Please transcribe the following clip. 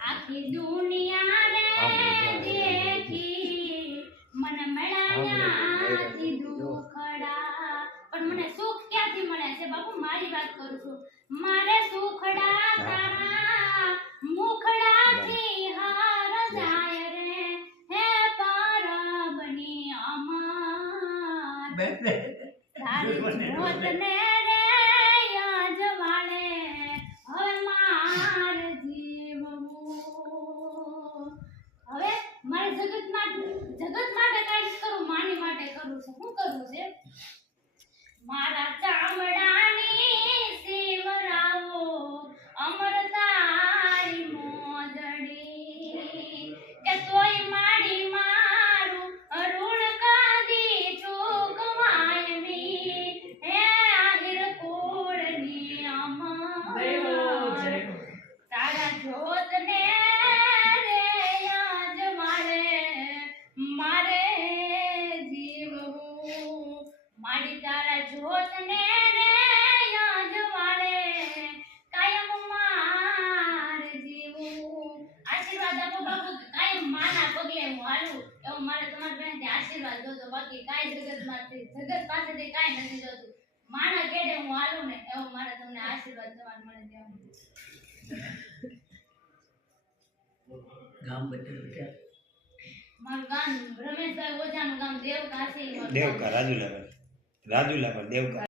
આખી દુનિયા રે દેખી મને મળ્યા દુખડા પણ મને સુખ ક્યાંથી મળે છે બાપુ મારી વાત કરું છું મારે સુખડા તારા મુખડાથી હાર જાય રે હે પરબની અમાર તારી જોતને રે યાજવાળે હવે માર જીવવું હવે મારે જગત માટે કાંઈ કરું માની માટે કરું છું શું કરવું છે મારા ચામડાની સેવરાવો અમરતારી મોજડી કે તોય માડી મારું અરુણ કાદી ચૂકવાયની હે આહિર કોળની અમાર તારા જોતને રે આજ મારે જીવવું માડી તારા જોતને રે આજ કાયમ માર જીવવું આશીર્વાદ આપો બાપુ કાયમ માના પગલે હું હાલું એવું મારે તમારી બહેનથી આશીર્વાદ જોતો બાકી કાંઈ જગત પાસેથી કાંઈ નથી જોતું માના કેડે હું હાલું ને એવું મારે તમને આશીર્વાદ તમારે મળે દેવાનું ગામ બતાવ્યું મારું ગામ રમેશભાઈ ઓઝાનું ગામ દેવકા છે દેવકા રાજુલા પર દેવકા